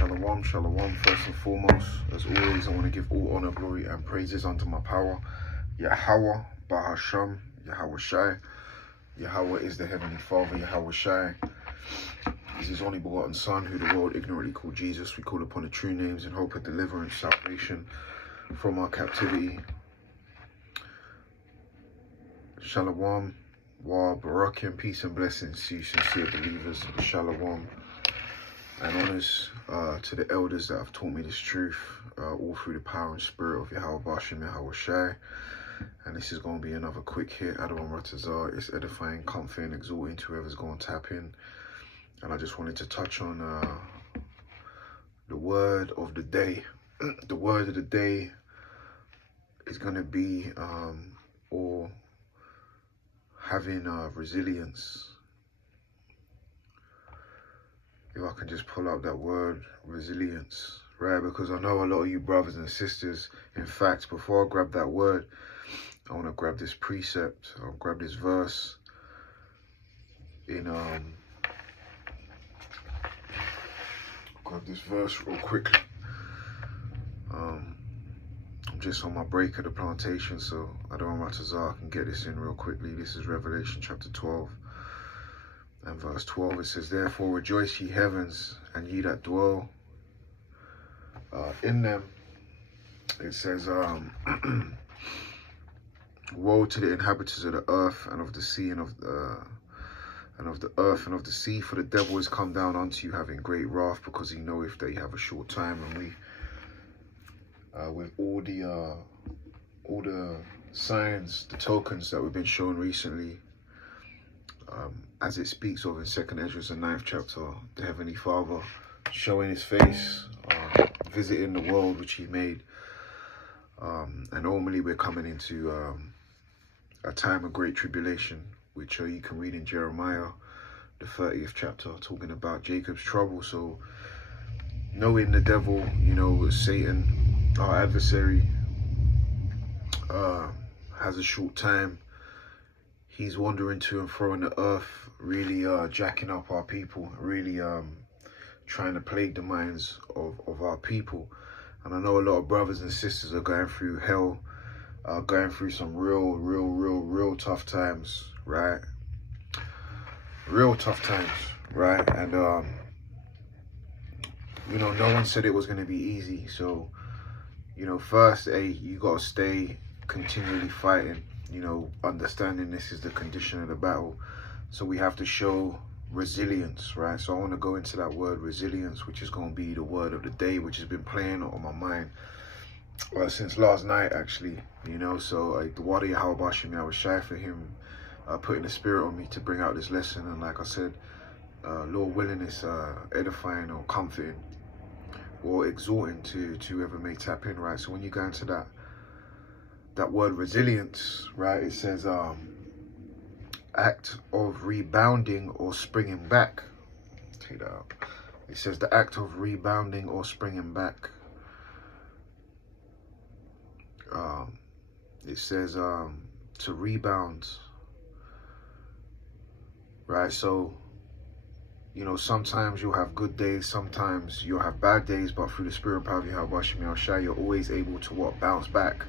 Shalom, shalom. First and foremost, as always, I want to give all honor, glory, and praises unto my power, Yahweh, Bahasham, Yahweh Shai. Yahweh is the Heavenly Father, Yahweh Shai is his only begotten Son, who the world ignorantly called Jesus. We call upon the true names in hope of deliverance, salvation from our captivity. Shalom, wa barakim, peace and blessings to you sincere believers. Shalom. And honors to the elders that have taught me this truth, all through the power and spirit of Yahweh Bashem, Yahweh Shai. And this is going to be another quick hit. Adonai Ratazar. It's edifying, comforting, exhorting to whoever's going to tap in. And I just wanted to touch on the word of the day. The word of the day is going to be or having resilience. If I can just pull out that word, resilience, right? Because I know a lot of you brothers and sisters, in fact, before I grab that word, I want to grab this precept. I'll grab this verse in, grab this verse real quickly. I'm just on my break at the plantation, so I don't know I can get this in real quickly. This is Revelation chapter 12. And verse 12, it says, "Therefore rejoice, ye heavens, and ye that dwell in them." It says, "Woe to the inhabitants of the earth and of the sea and of the earth and of the sea, for the devil is come down unto you, having great wrath, because he knoweth that ye have a short time." And we, with all the signs, the tokens that we've been shown recently, as it speaks of in 2nd Ezra, the 9th chapter, the Heavenly Father showing his face, visiting the world which he made. And normally we're coming into a time of great tribulation, which you can read in Jeremiah, the 30th chapter, talking about Jacob's trouble. So knowing the devil, Satan, our adversary, has a short time. He's wandering to and fro in the earth, really jacking up our people, really trying to plague the minds of our people. And I know a lot of brothers and sisters are going through hell, going through some real tough times, right? Real tough times, right? And, no one said it was going to be easy. So, first, you got to stay continually fighting. Understanding this is the condition of the battle. So we have to show resilience, right? So I want to go into that word resilience, which is going to be the word of the day, which has been playing on my mind since last night, actually. So the word of Yahweh Bashem, I was shy for him putting the spirit on me to bring out this lesson. And like I said, Lord willing, it's edifying or comforting or exhorting to whoever may tap in, right? So when you go into that word resilience, right, it says act of rebounding or springing back. Take that out. It says the act of rebounding or springing back. It says to rebound, right? So sometimes you'll have good days, sometimes you'll have bad days, but through the spirit power of Yahweh Shai, you're always able to bounce back.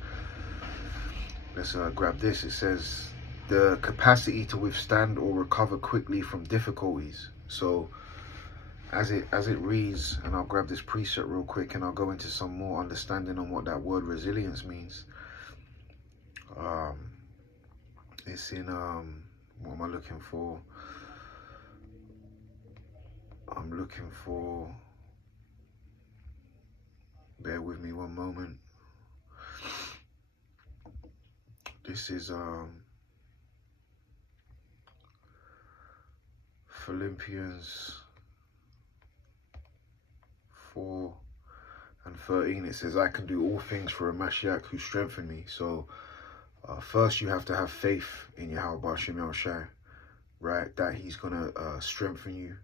Let's grab this. It says the capacity to withstand or recover quickly from difficulties. So as it reads, and I'll grab this precept real quick and I'll go into some more understanding on what that word resilience means. It's in what am I looking for? I'm looking for, bear with me one moment. This is Philippians 4:13. It says, "I can do all things for a Mashiach who strengthened me." So first you have to have faith in Yahweh Bashem Yahushai, right? That he's going to strengthen you.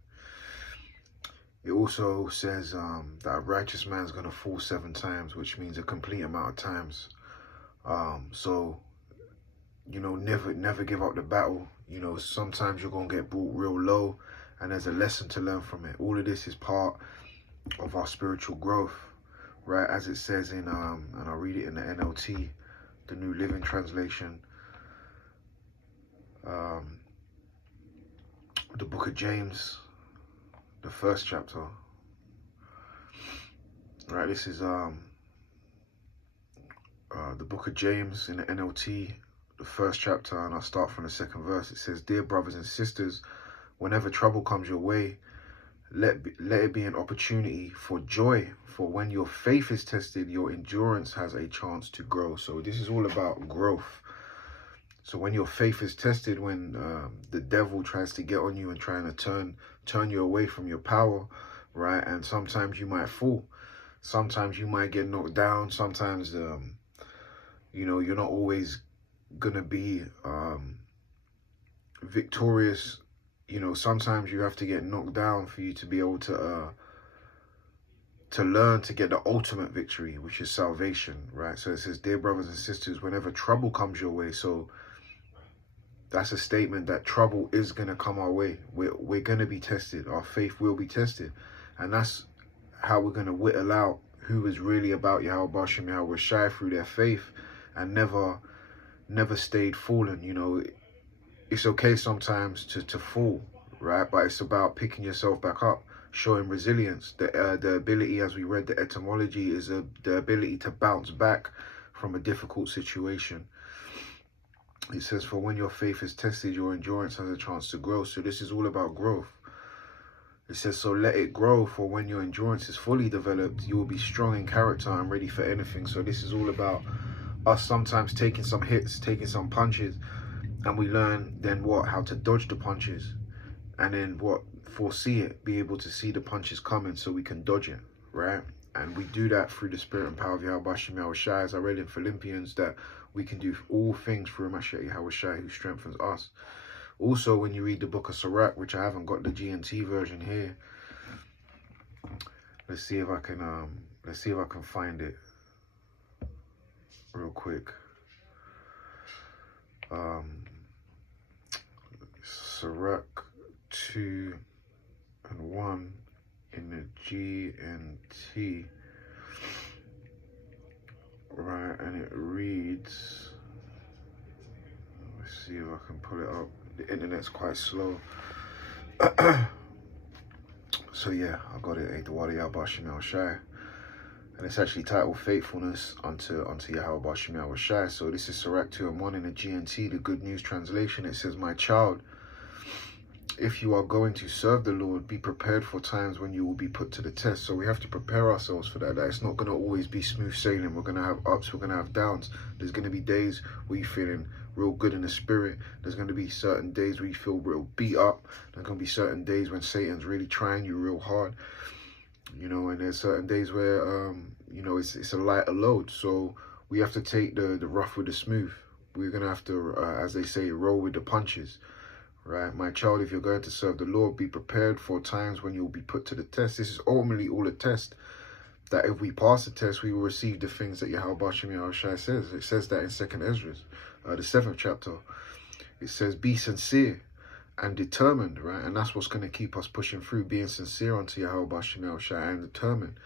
It also says that a righteous man's going to fall 7 times, which means a complete amount of times. So never give up the battle. Sometimes you're going to get brought real low, and there's a lesson to learn from it. All of this is part of our spiritual growth, right? As it says in, and I'll read it in the NLT, the New Living Translation, the book of James, the first chapter, right? This is the book of James in the NLT, the first chapter, and I'll start from the second verse. It says, "Dear brothers and sisters, whenever trouble comes your way, let it be an opportunity for joy. For when your faith is tested, your endurance has a chance to grow." So this is all about growth. So when your faith is tested, when the devil tries to get on you and trying to turn you away from your power, right? And sometimes you might fall. Sometimes you might get knocked down. Sometimes, you know, you're not always gonna be victorious. You know, sometimes you have to get knocked down for you to be able to learn to get the ultimate victory, which is salvation, right? So it says, "Dear brothers and sisters, whenever trouble comes your way," so that's a statement that trouble is going to come our way. We're going to be tested. Our faith will be tested. And that's how we're going to whittle out who is really about Yahweh B'Shem Yahweh Shai through their faith and never stayed fallen. You know, it's okay sometimes to fall, right? But it's about picking yourself back up, showing resilience. The ability, as we read the etymology, is the ability to bounce back from a difficult situation. It says, "For when your faith is tested, your endurance has a chance to grow." So this is all about growth. It says, "So let it grow, for when your endurance is fully developed, you will be strong in character and ready for anything." So this is all about us sometimes taking some hits, taking some punches, and we learn then what? How to dodge the punches. And then what? Foresee it, be able to see the punches coming so we can dodge it, right? And we do that through the spirit and power of Yahweh B'Shem Yahweh Shai. As I read in Philippians, that we can do all things through Mashiach Yahweh Shai, who strengthens us. Also, when you read the book of Sirach, which I haven't got the GNT version here, let's see if I can find it real quick. Sirach 2:1 in the GNT, right? And it reads, let's see if I can pull it up. The internet's quite slow. So yeah, I got it. The Yahweh B'Shem Yahweh Shai. And it's actually titled "Faithfulness unto Yahweh B'Shem Yahweh Shai." So this is Sirach 2:1 in the GNT, the Good News Translation. It says, "My child, if you are going to serve the Lord, be prepared for times when you will be put to the test." So we have to prepare ourselves for that. That it's not going to always be smooth sailing. We're going to have ups, we're going to have downs. There's going to be days where you're feeling real good in the spirit. There's going to be certain days where you feel real beat up. There's going to be certain days when Satan's really trying you real hard. You know, and there's certain days where, you know, it's a lighter load. So we have to take the rough with the smooth. We're going to have to, as they say, roll with the punches. Right, my child, if you're going to serve the Lord, be prepared for times when you'll be put to the test. This is ultimately all a test. That if we pass the test, we will receive the things that Yahweh B'Shem Yahweh Shai says. It says that in 2nd Ezra, the 7th chapter. It says, "Be sincere and determined," right? And that's what's going to keep us pushing through, being sincere unto Yahweh B'Shem Yahweh Shai and determined.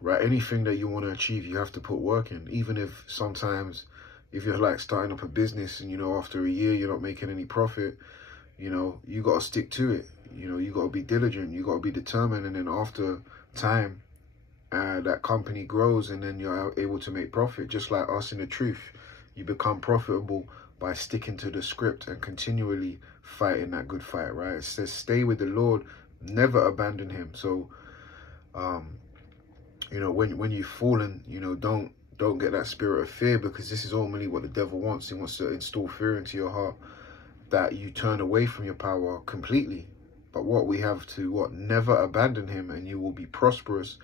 Right, anything that you want to achieve, you have to put work in. Even if sometimes, if you're like starting up a business and, you know, after a year you're not making any profit, you know, you got to stick to it. You know, you got to be diligent, you got to be determined. And then after time, that company grows and then you're able to make profit. Just like us in the truth, you become profitable by sticking to the script and continually fighting that good fight, right? It says, "Stay with the Lord, never abandon him." So, you know, when you've fallen, you know, don't get that spirit of fear, because this is ultimately what the devil wants. He wants to install fear into your heart, that you turn away from your power completely. But what we have to, never abandon him, and you will be prosperous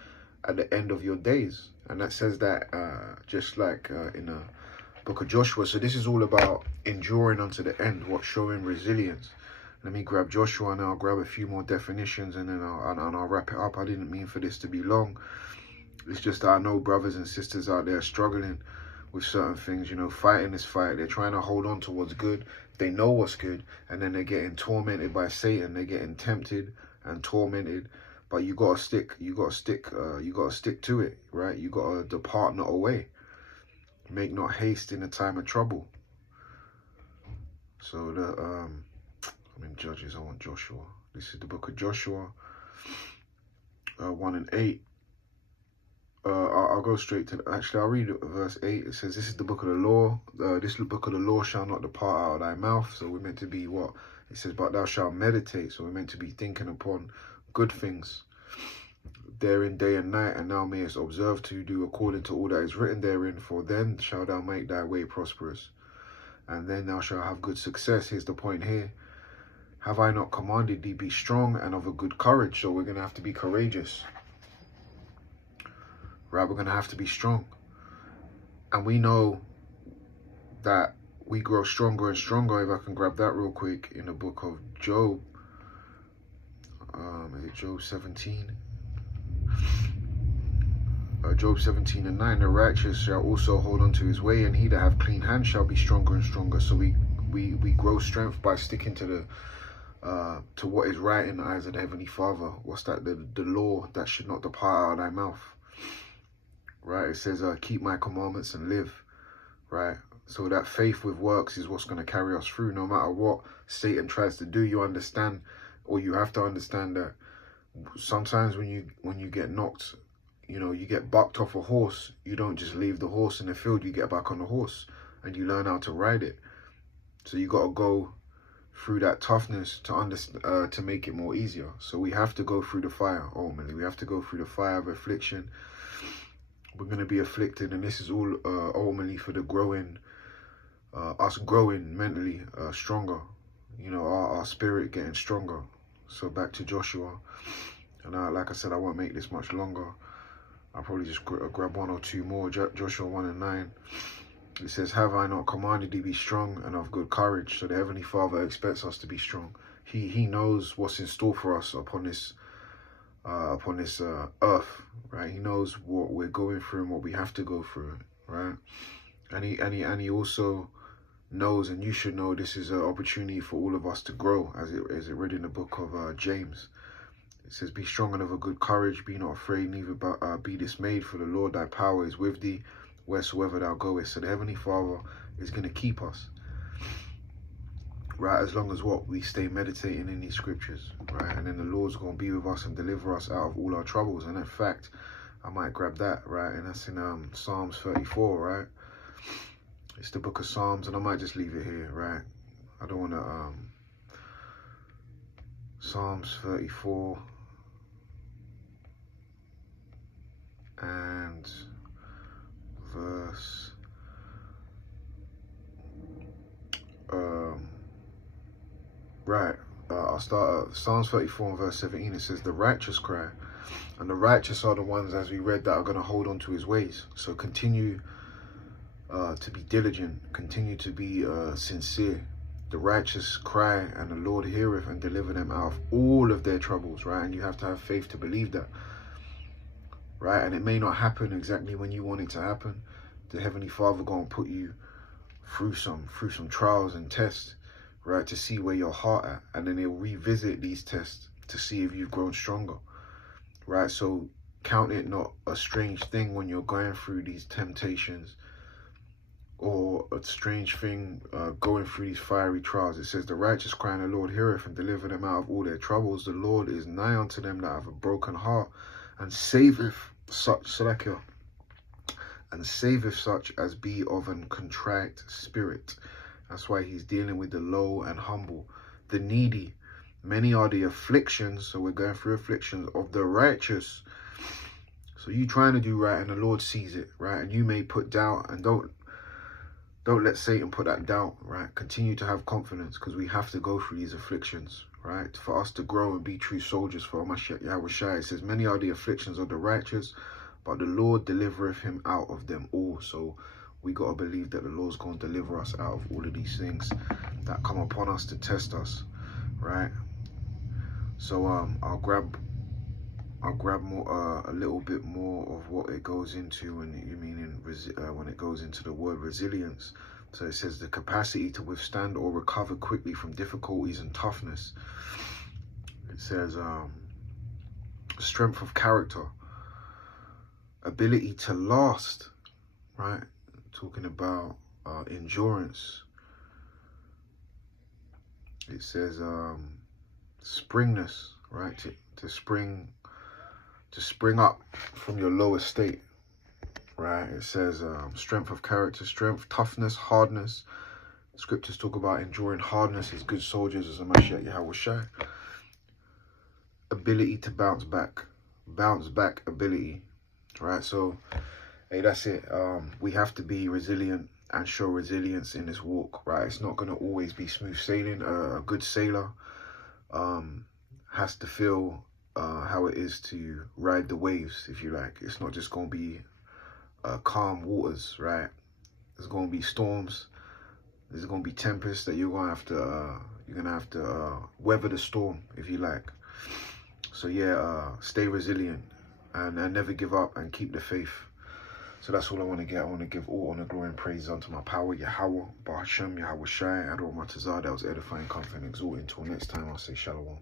at the end of your days. And that says that just like in the book of Joshua. So this is all about enduring unto the end, showing resilience. Let me grab Joshua and I'll grab a few more definitions, and then I'll wrap it up. I didn't mean for this to be long. It's just that I know brothers and sisters out there struggling with certain things, you know, fighting this fight. They're trying to hold on to what's good. They know what's good, and then they're getting tormented by Satan. They're getting tempted and tormented but you gotta stick to it, right? You gotta depart not away. Make not haste in a time of trouble. So I'm in Judges, I want Joshua. This is the book of Joshua, 1 and 8. I'll go straight to, actually I'll read verse 8. It says, this is the book of the law. This book of the law shall not depart out of thy mouth. So we're meant to be what? It says, but thou shalt meditate. So we're meant to be thinking upon good things therein day and night, and thou mayest observe to do according to all that is written therein, for then shalt thou make thy way prosperous, and then thou shalt have good success. Here's the point here. Have I not commanded thee, be strong and of a good courage? So we're going to have to be courageous. Right, we're going to have to be strong. And we know that we grow stronger and stronger. If I can grab that real quick, in the book of Job. Is it Job 17? Job 17 and 9. The righteous shall also hold on to his way, and he that have clean hands shall be stronger and stronger. So we grow strength by sticking to to what is right in the eyes of the Heavenly Father. What's that? The law that should not depart out of thy mouth. Right? It says, keep my commandments and live. Right? So that faith with works is what's going to carry us through. No matter what Satan tries to do, you understand, or you have to understand that sometimes when you get knocked, you know, you get bucked off a horse, you don't just leave the horse in the field, you get back on the horse and you learn how to ride it. So you got to go through that toughness to understand, to make it more easier. So we have to go through the fire. Ultimately, we have to go through the fire of affliction. We're going to be afflicted, and this is all ultimately for the growing, us growing mentally stronger. You know, our spirit getting stronger. So back to Joshua, and like I said, I won't make this much longer. I'll probably just grab one or two more. Joshua 1 and 9. It says, have I not commanded thee, be strong and of good courage? So the Heavenly Father expects us to be strong. He knows what's in store for us upon this earth, right? He knows what we're going through and what we have to go through, right? And he also knows, and you should know, this is an opportunity for all of us to grow, as it read in the book of James. It says, be strong and of a good courage, be not afraid, neither be dismayed, for the Lord thy power is with thee, wheresoever thou goest. So the Heavenly Father is going to keep us, right, as long as what we stay meditating in these scriptures, right? And then the Lord's going to be with us and deliver us out of all our troubles. And in fact, I might grab that, right? And that's in Psalms 34, right? It's the book of Psalms, and I might just leave it here, right? I don't want to Psalms 34 and verse I'll start at Psalms 34 and verse 17. It says, the righteous cry, and the righteous are the ones, as we read, that are going to hold on to his ways. So continue to be diligent, continue to be sincere. The righteous cry, and the Lord heareth and deliver them out of all of their troubles, right? And you have to have faith to believe that, right? And it may not happen exactly when you want it to happen. The Heavenly Father going to put you through some trials and tests, right, to see where your heart at, and then he'll revisit these tests to see if you've grown stronger, right? So count it not a strange thing when you're going through these temptations, or a strange thing going through these fiery trials. It says, the righteous cry, and the Lord heareth and deliver them out of all their troubles. The Lord is nigh unto them that have a broken heart, and saveth such, such as be of an contrite spirit. That's why he's dealing with the low and humble, the needy. Many are the afflictions, so we're going through afflictions of the righteous. So you trying to do right, and the Lord sees it, right? And you may put doubt, and don't let Satan put that doubt, right? Continue to have confidence, because we have to go through these afflictions, right? For us to grow and be true soldiers for Mashiach Yahushua. It says, many are the afflictions of the righteous, but the Lord delivereth him out of them all. So we got to believe that the Lord's going to deliver us out of all of these things that come upon us to test us, right? So I'll grab more, a little bit more of what it goes into when it goes into the word resilience. So it says the capacity to withstand or recover quickly from difficulties and toughness. It says, strength of character, ability to last, right? Talking about endurance. It says springness, right? To spring up from your lower state, right? It says strength of character, strength, toughness, hardness. Scriptures talk about enduring hardness as good soldiers, as a Mashiach Yahweh Shai. Ability to bounce back ability, right? So, hey, that's it. We have to be resilient and show resilience in this walk, right? It's not going to always be smooth sailing. A good sailor has to feel how it is to ride the waves, if you like. It's not just going to be calm waters, right? There's going to be storms. There's going to be tempests that you're going to have to weather the storm, if you like. So yeah, stay resilient and never give up and keep the faith. So that's all I want to get. I want to give all honor, glory, and praise unto my power, Yahweh, Bahashem, Yahweh Shai, Ador Matazah. That was edifying, comforting, exalting. Until next time, I'll say shalom.